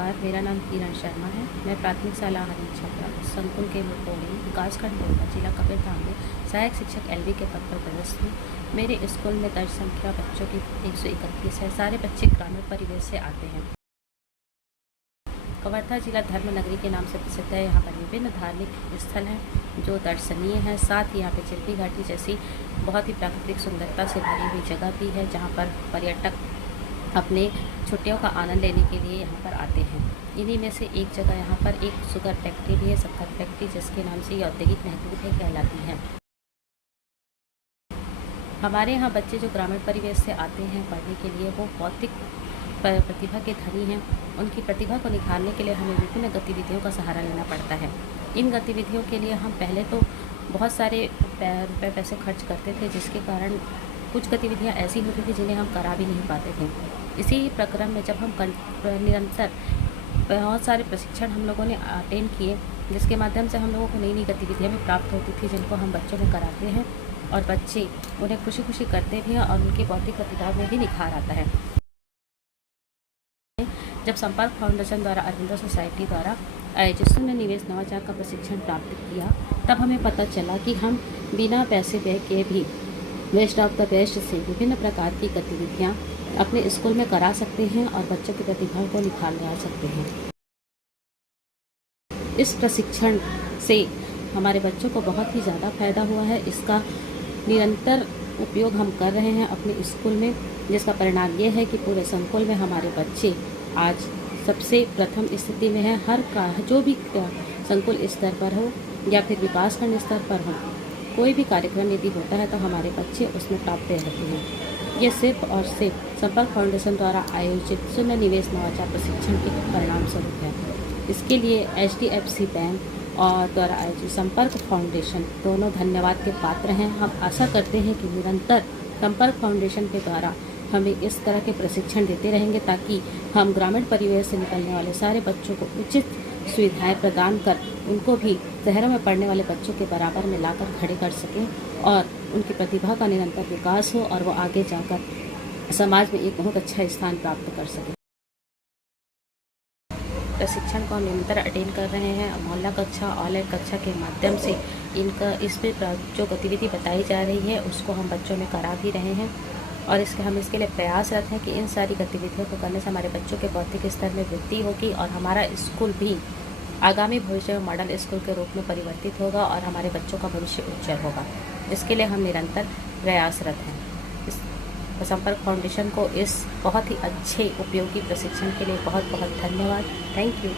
नमस्कार, मेरा नाम किरण शर्मा है। मैं प्राथमिक शाला हरी छपरा संकुल के मुकोड़ी विकासखंड कोटा जिला कबीरधाम में सहायक शिक्षक एलवी के पद पर पदस्थ हूँ। मेरे स्कूल में दर्ज संख्या बच्चों की 131 है। सारे बच्चे ग्रामीण परिवेश से आते हैं। कवर्धा जिला धर्म नगरी के नाम से प्रसिद्ध है। यहाँ पर विभिन्न धार्मिक स्थल हैं जो दर्शनीय हैं। साथ ही यहाँ पे चिल्पी घाटी जैसी बहुत ही प्राकृतिक सुंदरता से भरी हुई जगह भी है, जहाँ पर पर्यटक अपने छुट्टियों का आनंद लेने के लिए यहाँ पर आते हैं। इन्हीं में से एक जगह यहाँ पर एक शुगर फैक्ट्री भी है, शक्कर फैक्ट्री, जिसके नाम से ये औद्योगिक महत्व है कहलाती है। हमारे यहाँ बच्चे जो ग्रामीण परिवेश से आते हैं पढ़ने के लिए, वो बौद्धिक प्रतिभा के धनी हैं। उनकी प्रतिभा को निखारने के लिए हमें विभिन्न गतिविधियों का सहारा लेना पड़ता है। इन गतिविधियों के लिए हम पहले तो बहुत सारे रुपये पैसे खर्च करते थे, जिसके कारण कुछ गतिविधियां ऐसी होती थी जिन्हें हम करा भी नहीं पाते थे। इसी प्रक्रम में जब हम निरंतर बहुत सारे प्रशिक्षण हम लोगों ने अटेंड किए, जिसके माध्यम से हम लोगों को नई नई गतिविधियां भी प्राप्त होती थी, जिनको हम बच्चों में कराते हैं और बच्चे उन्हें खुशी खुशी करते भी हैं और उनकी बौद्धिक प्रतिभा में भी निखार आता है। जब संपर्क फाउंडेशन द्वारा अरविंदो सोसाइटी द्वारा आयोजित शून्य निवेश नवाचार का प्रशिक्षण प्राप्त किया, तब हमें पता चला कि हम बिना पैसे व्यय के भी वेस्ट ऑफ द बेस्ट से विभिन्न प्रकार की गतिविधियां अपने स्कूल में करा सकते हैं और बच्चों की प्रतिभाओं को निखार ला सकते हैं। इस प्रशिक्षण से हमारे बच्चों को बहुत ही ज़्यादा फायदा हुआ है। इसका निरंतर उपयोग हम कर रहे हैं अपने स्कूल में, जिसका परिणाम ये है कि पूरे संकुल में हमारे बच्चे आज सबसे प्रथम स्थिति में है। हर का जो भी संकुल स्तर पर हो या फिर विकासखंड स्तर पर हो, कोई भी कार्यक्रम यदि होता है तो हमारे बच्चे उसमें टॉप पे रहते हैं। ये सिर्फ और सिर्फ संपर्क फाउंडेशन द्वारा आयोजित शून्य निवेश नवाचार प्रशिक्षण के परिणाम स्वरूप है। इसके लिए HDFC बैंक और द्वारा आयोजित संपर्क फाउंडेशन दोनों धन्यवाद के पात्र हैं। हम आशा करते हैं कि निरंतर संपर्क फाउंडेशन के द्वारा हमें इस तरह के प्रशिक्षण देते रहेंगे, ताकि हम ग्रामीण परिवेश से निकलने वाले सारे बच्चों को उचित सुविधाएं प्रदान कर उनको भी शहरों में पढ़ने वाले बच्चों के बराबर में लाकर खड़े कर सकें और उनकी प्रतिभा का निरंतर विकास हो और वो आगे जाकर समाज में एक बहुत अच्छा स्थान प्राप्त कर सकें। प्रशिक्षण को हम निरंतर अटेंड कर रहे हैं। मोहल्ला कक्षा, ऑनलाइन कक्षा के माध्यम से इस पर जो गतिविधि बताई जा रही है उसको हम बच्चों में करा भी रहे हैं और हम इसके लिए प्रयासरत हैं कि इन सारी गतिविधियों को करने से हमारे बच्चों के बौद्धिक स्तर में वृद्धि होगी और हमारा स्कूल भी आगामी भविष्य में मॉडल स्कूल के रूप में परिवर्तित होगा और हमारे बच्चों का भविष्य उज्जवल होगा। इसके लिए हम निरंतर प्रयासरत हैं। इस संपर्क फाउंडेशन को इस बहुत ही अच्छे उपयोगी प्रशिक्षण के लिए बहुत बहुत धन्यवाद। Thank you.